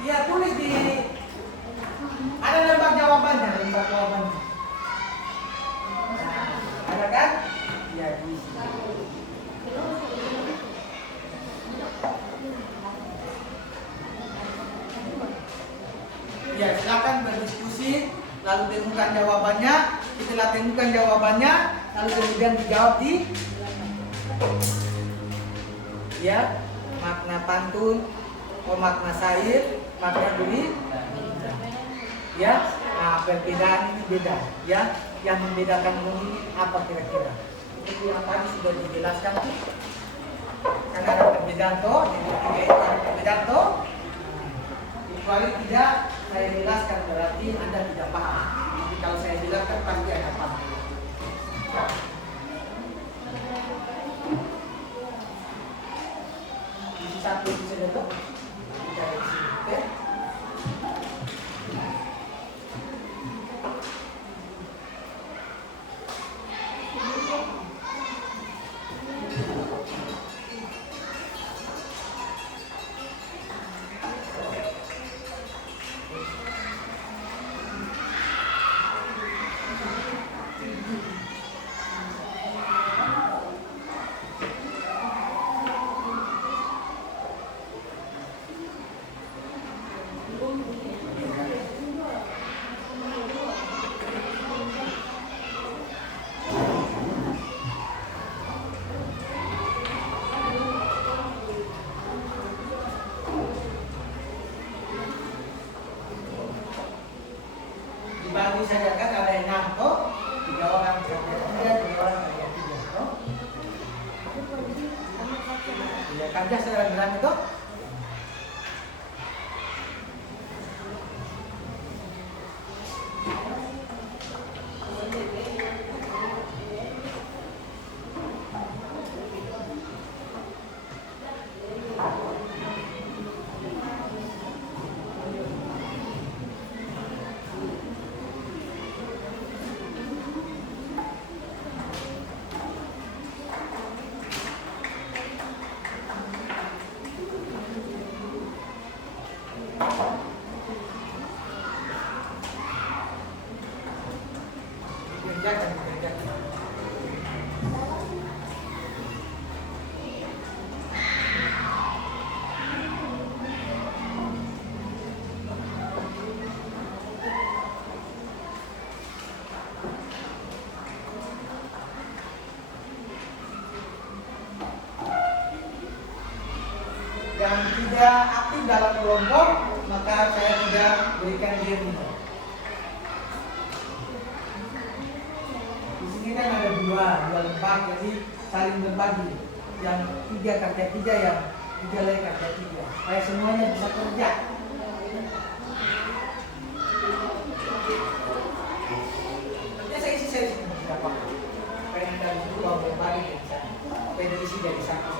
Ya tulis di ada lembar jawabannya. Nah, ada kan? Ya di sini. Ya silakan berdiskusi, lalu temukan jawabannya. Setelah temukan jawabannya, lalu kemudian dijawab di ya makna pantun, makna syair, makna duri, ya, nah, perbedaan ini beda, ya, yang membedakan ini apa kira-kira? Itu yang tadi sudah dijelaskan, karena ada perbedaan toh, jadi tiga itu ada perbedaan toh, kecuali tidak saya jelaskan berarti Anda tidak paham. Jadi kalau saya jelaskan pasti Anda paham. Isi satu bisa detok. dibagi saja kan ada 6 toh, 3 orang kerja 3, 3 orang kerja 3 toh. Ya kerja secara bilang itu. Kerjakan, kerjakan. Yang tidak aktif dalam kelompok, maka saya tidak berikan dia minum. Di sini kan ada dua lembar, jadi saling berbagi. Yang 3 kerja 3, yang 3 lagi kerja 3. Supaya semuanya bisa kerja. Kerja saya isi berapa? Pengen dari situ mau berbagi ke sana. Pengen isi dari sana.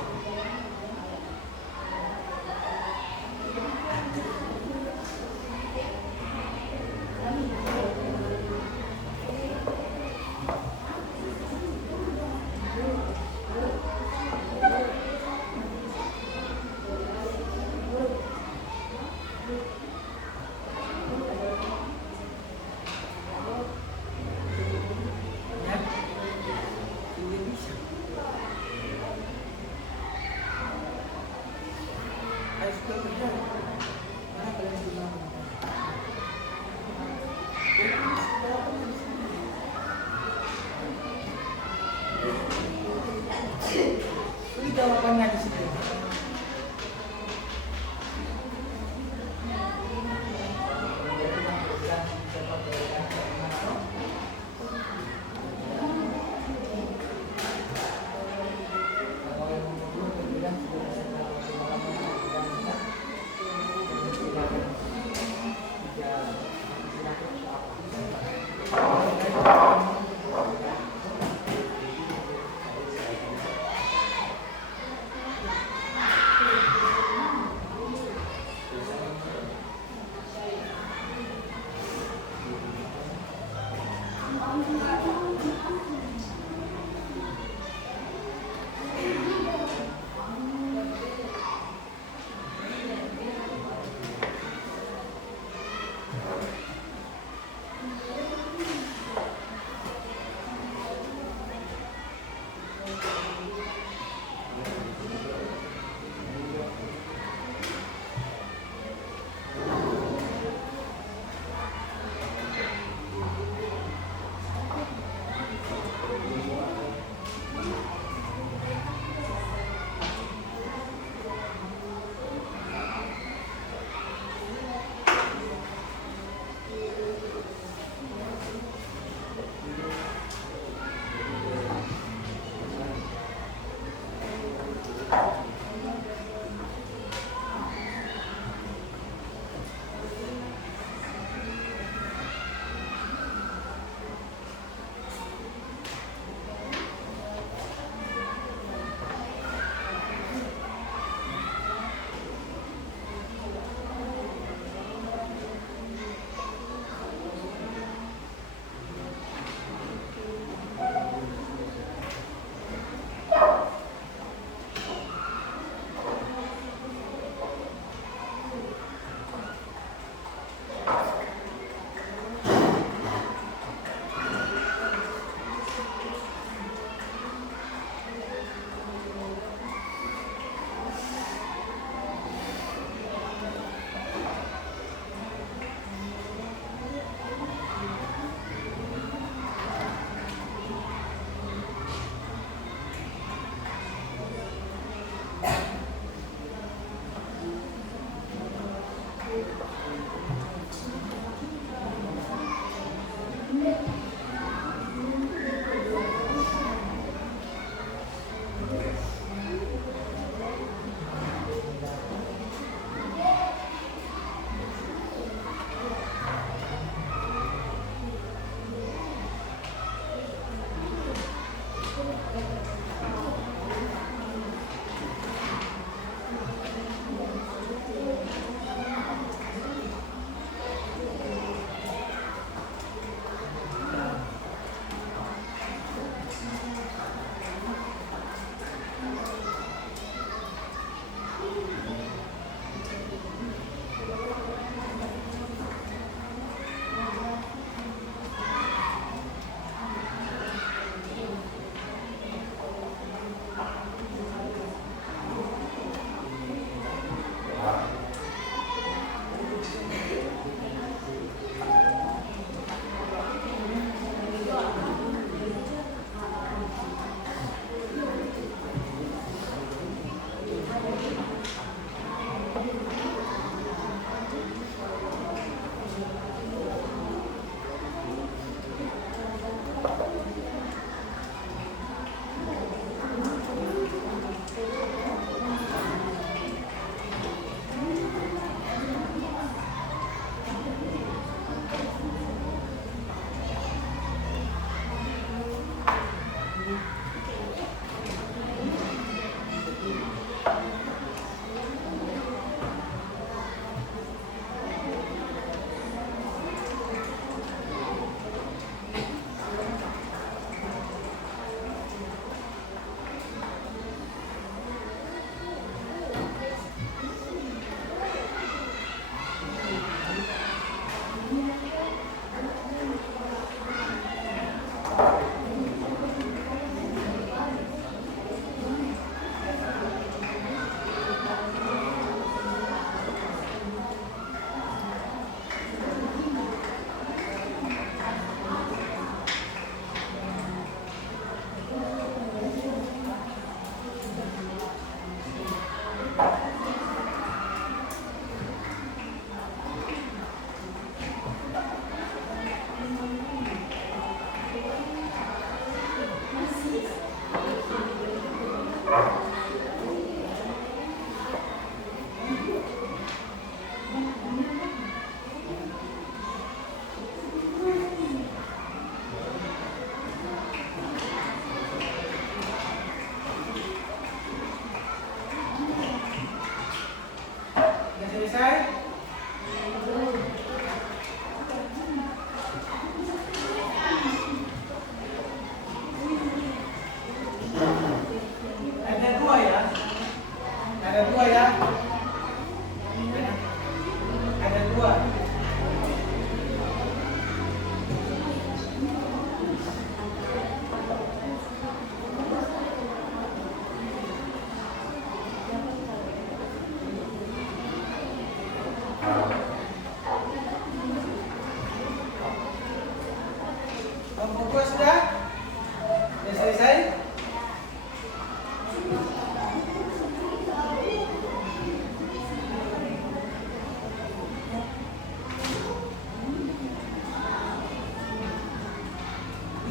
Ini jawabannya di situ.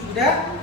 Sudah?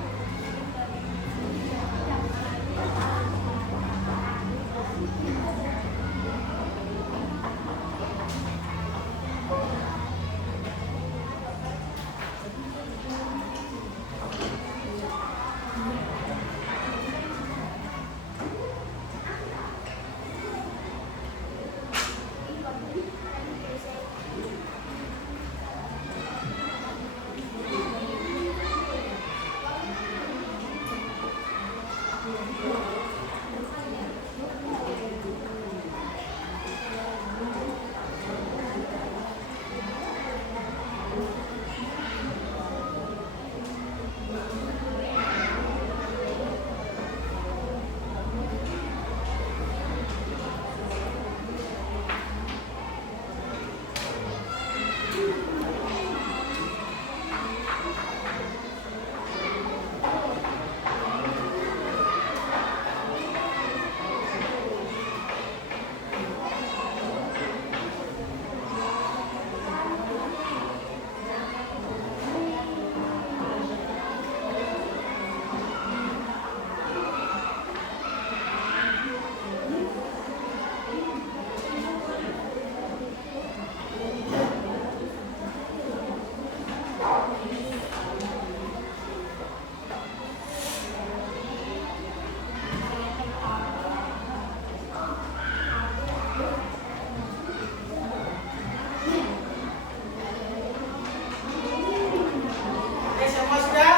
Oke, semua sudah?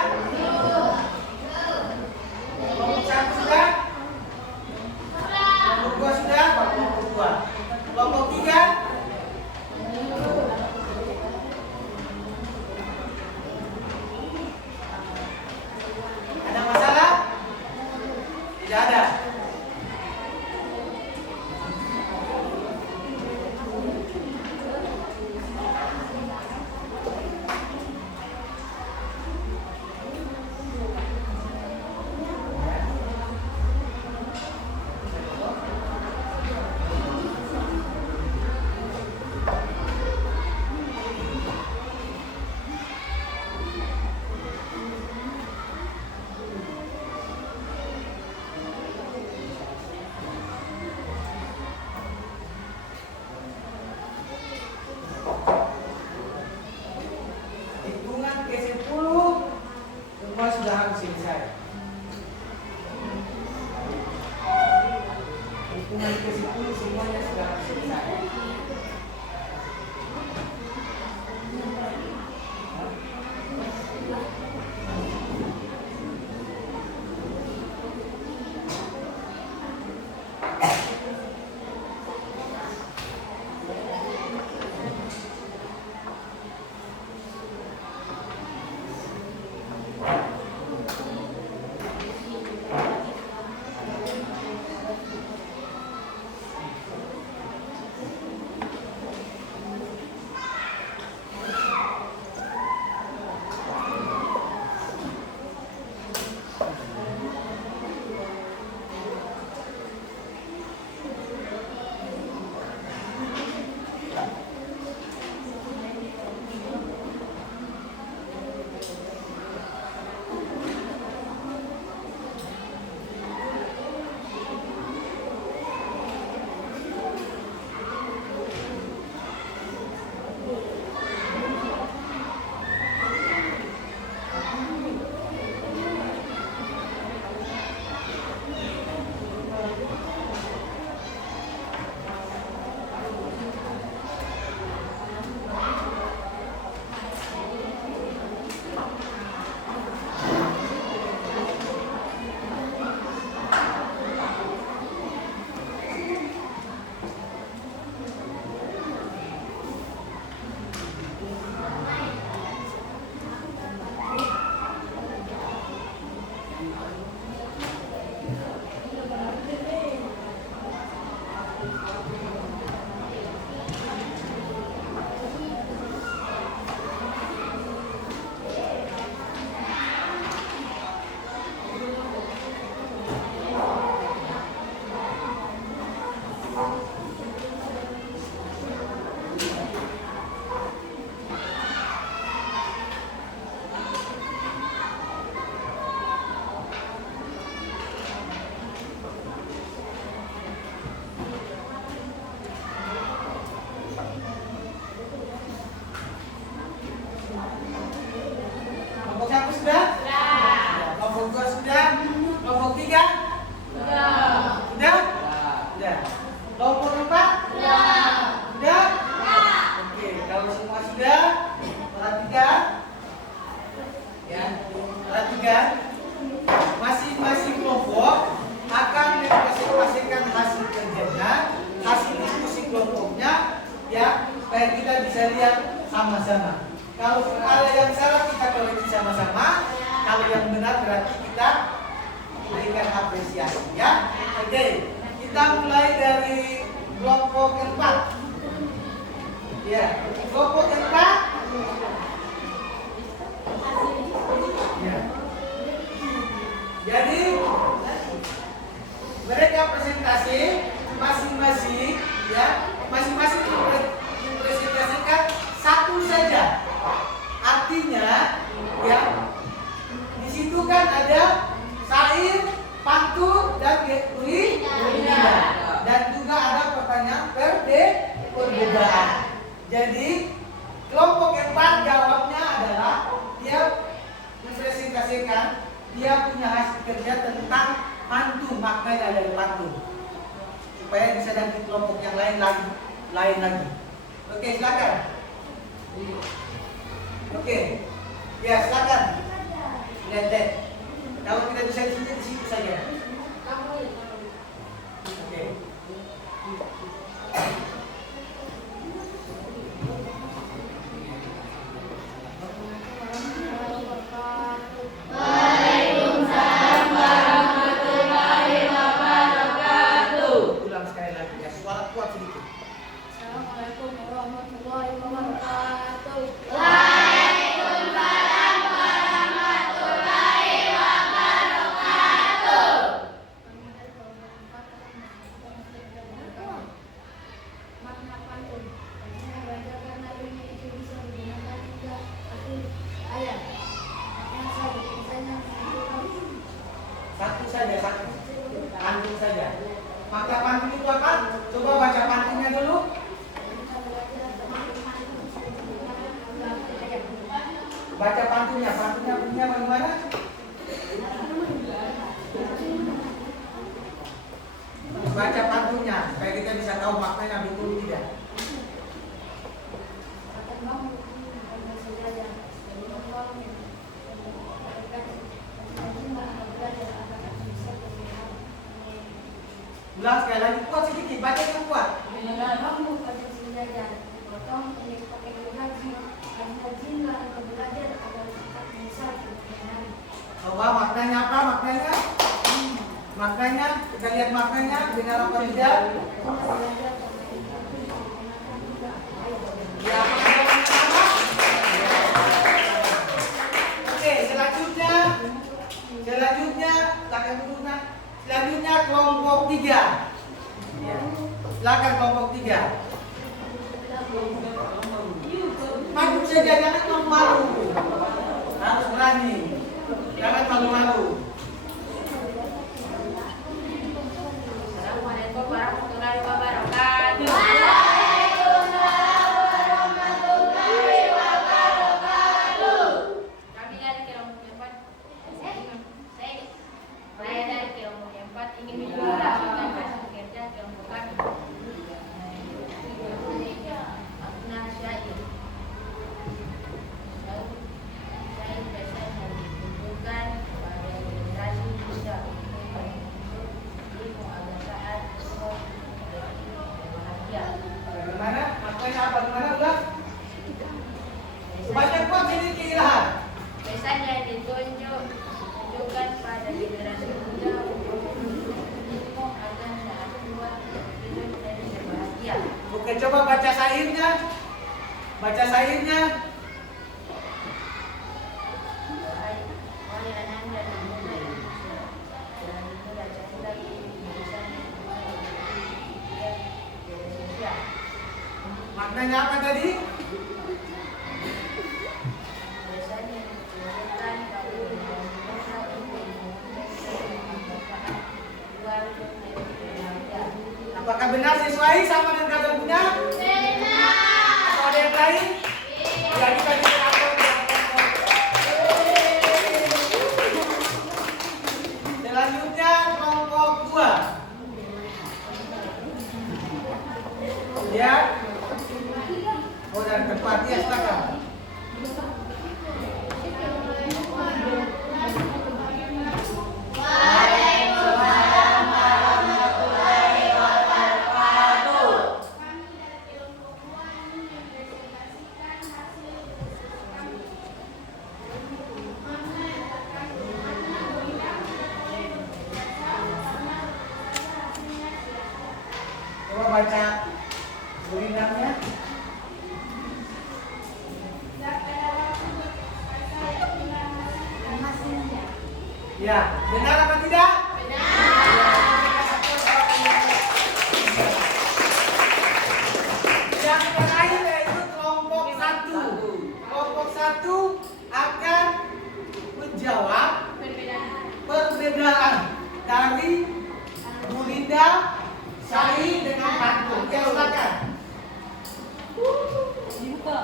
Kelompok 1 sudah? Kelompok 2 sudah? Kelompok 2. Kelompok 3? Ada masalah? Tidak ada. Hitungan ke-10 semua sudah harus selesai. Hitungan ke-10 semuanya sudah harus selesai. Kelompok 1 sudah? Kelompok 2 sudah? Kelompok 3? Sudah? Sudah. Kelompok 4? Sudah? Oke, kalau semua sudah, perhatikan. Ya, perhatikan. Masing-masing kelompok akan mempresentasikan hasil kerjanya, hasil diskusi kelompoknya, ya, supaya kita bisa lihat sama-sama. Kalau ada yang salah kita koreksi sama-sama. Kalau yang benar berarti kita berikan apresiasi, ya. Oke, kita mulai dari kelompok 4. Ya, kelompok 4. Ya. Jadi mereka presentasi masing-masing, ya, masing-masing mempresentasikan satu saja. Artinya, ya, di situ kan ada syair, pantun, dan tulisan, dan juga ada pertanyaan perbedaan. Jadi kelompok 4 jawabnya adalah dia mempresentasikan dia punya hasil kerja tentang pantun, maknanya dari pantun, supaya bisa dari kelompok yang lain lagi. Oke, silakan. Oke, ya silakan. Lihat. Kalau tidak bisa di sini, di situ saja. Oke. Waalaikumsalam warahmatullahi wabarakatuh. Ulang sekali lagi ya, suara kuat sedikit. Assalamualaikum warahmatullahi wabarakatuh. Waalaikumsalam warahmatullahi wabarakatuh. Makna pantun. Saya baca karena ini itu bisa digunakan tiga ayat. Yang saya misalnya Satu saja, satu. Pantun saja. Maka pantun itu apa? Coba baca pantunnya dulu. Baca pantunnya bunyinya bagaimana? Baca pantunnya supaya kita bisa tahu maknanya betul tidak. Ulang sekali lagi, kuat sedikit, baca yang kuat. Coba maknanya apa? Maknanya, kita lihat maknanya, benar apa tidak? Ya, maknanya apa? Oke, selanjutnya, selanjutnya kelompok 3. Ya. Silakan kelompok 3. Maju saja, jangan malu. Harus berani. Jangan malu-malu. Assalamualaikum warahmatullahi wabarakatuh. Waalaikumsalam warahmatullahi wabarakatuh. Kami dari kelompok 4. Saya dari kelompok 4 ingin mempresentasikan hasil kerja kelompok kami. Makna syair. Syair biasanya ditujukan pada generasi muda untuk ilmu agar taat, dan bahagia. Bagaimana? Maknanya apa? Bagaimana? Ulang. Baca kuat sedikit, Ilham. Biasanya ditunjukkan pada generasi muda untuk ilmu agar taat, hidup dan berbahagia. Oke, coba baca syairnya. Baca syairnya. Wahai ananda dan muda Indonesia, dengan itu bacalah tulisan Indonesia. Maknanya apa tadi? Biasanya ditunjukkan pada Indonesia untuk luar dan berbahagia. Apakah benar sesuai sama dengan kata punya? Benar. Atau ada yang lain? Ya, kita baca urinannya? Ya, benar apa tidak? Yang terakhir yaitu kelompok 1. Kelompok 1 akan menjawab perbedaan dari Bu Linda, Syahid dengan Pantun. Ya, silakan. Dibuka.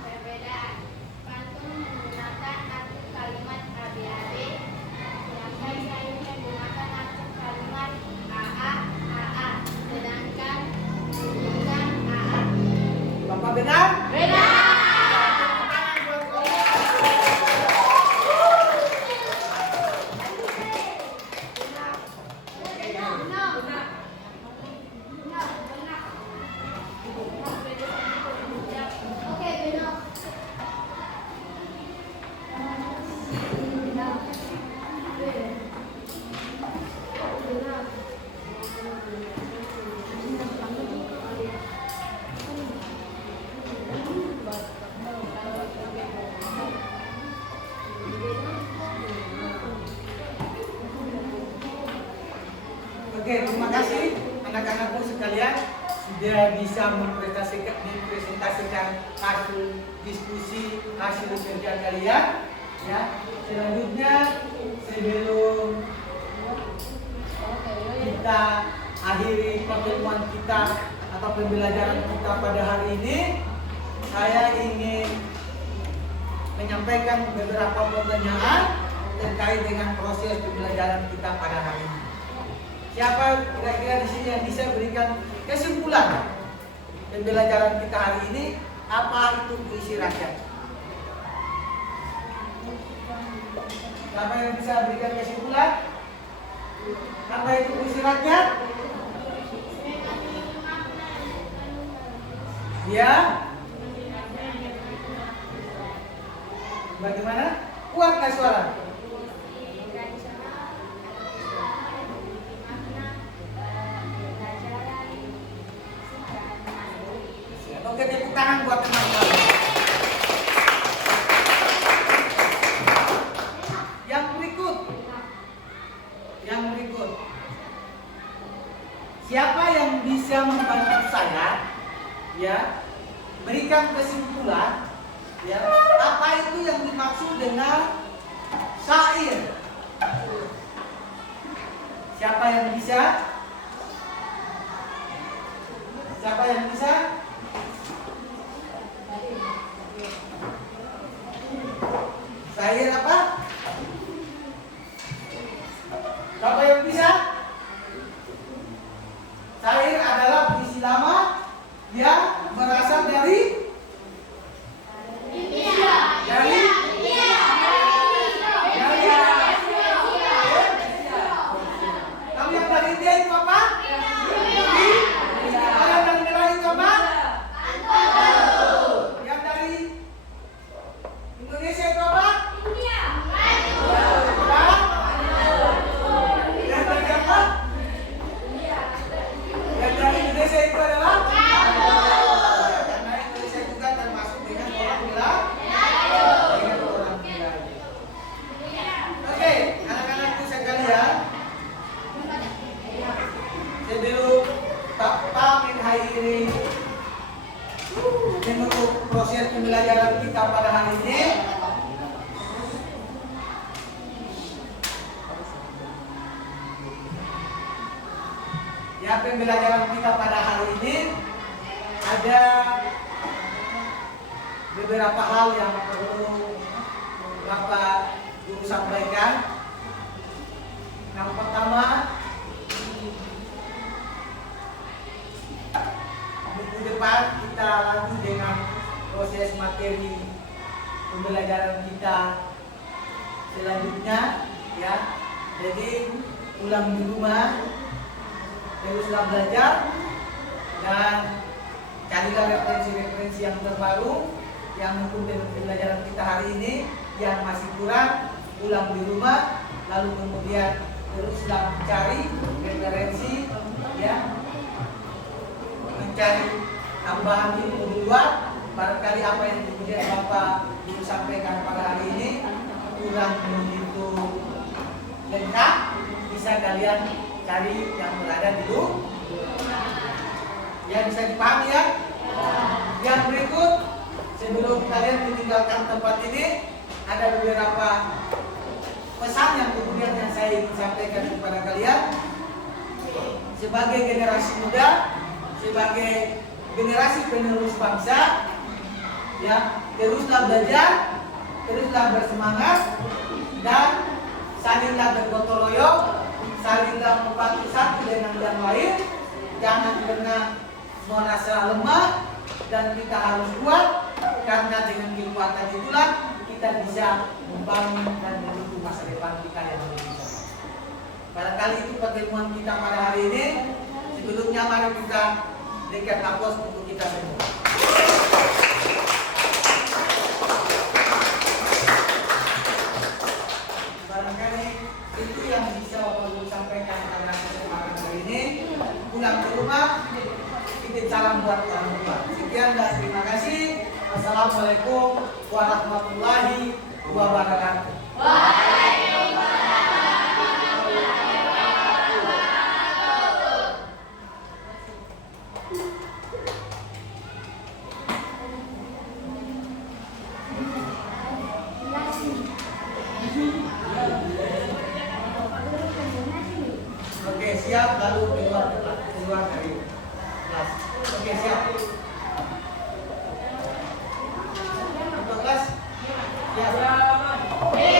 Perbedaan pantun menggunakan arti kalimat ABAB, sedangkan Syahid menggunakan arti kalimat AA, sedangkan AA. Bapak benar? Benar. Oke, terima kasih anak-anakku sekalian sudah bisa mempresentasikan hasil diskusi, hasil kerja kalian. Ya, selanjutnya sebelum kita akhiri pertemuan kita atau pembelajaran kita pada hari ini, saya ingin menyampaikan beberapa pertanyaan terkait dengan proses pembelajaran kita pada hari ini. Siapa kira-kira di sini yang bisa berikan kesimpulan pembelajaran kita hari ini? Apa itu puisi rakyat? Siapa yang bisa berikan kesimpulan? Apa itu puisi rakyat? Ya. Bagaimana? Kuat nggak suara? Oke, tepuk tangan buat teman-teman. Yang berikut. Siapa yang bisa membantu saya, ya, berikan kesimpulan, ya, apa itu yang dimaksud dengan syair? Siapa yang bisa? Siapa yang bisa? Syair apa? Siapa yang bisa? Syair adalah puisi lama yang berasal dari India. dari kamu yang dari India itu apa? Yang dari Merah itu apa? Yang dari Indonesia itu apa? Yang dari apa? Yang dari Indonesia itu adalah? Karena Indonesia juga termasuk dengan orang bilang dengan orang bilang. Oke, anak-anakku sekalian, sebelum Pak mengakhiri menutup proses pembelajaran kita pada hari ini, ya, pembelajaran kita pada hari ini ada beberapa hal yang perlu Bapak Guru sampaikan. Yang pertama, minggu depan kita lanjut dengan proses materi pembelajaran kita selanjutnya, ya. Jadi ulang di rumah teruslah belajar dan carilah referensi-referensi yang terbaru yang mendukung pembelajaran kita hari ini. Yang masih kurang, ulang di rumah, lalu kemudian teruslah mencari referensi, ya, mencari tambahan ilmu di luar. Barangkali apa yang kemudian Bapak Ibu sampaikan pada hari ini kurang begitu lengkap, bisa kalian cari yang berada di luar. Ya, bisa dipahami ya. Yang berikut, sebelum kalian meninggalkan tempat ini, ada beberapa pesan yang kemudian yang saya ingin sampaikan kepada kalian. Sebagai generasi muda, sebagai generasi penerus bangsa, ya, teruslah belajar, teruslah bersemangat, dan salinglah bergotong royong, salinglah membantu satu dengan yang lain. Jangan pernah merasa lemah, dan kita harus kuat, karena dengan kekuatan itulah kita bisa membangun dan mendukung masa depan kita yang lebih baik. Barangkali itu pertemuan kita pada hari ini. Sebelumnya mari kita berikan aplaus untuk kita semua. Barangkali itu yang bisa Bapak Ibu sampaikan pada kesempatan hari ini. Pulang ke rumah, titip salam buat orang tua. Sekian dan terima kasih. Wassalamualaikum warahmatullahi wabarakatuh. Oke, siap, lalu keluar dari kelas. Oke, siap. Untuk kelas, siap.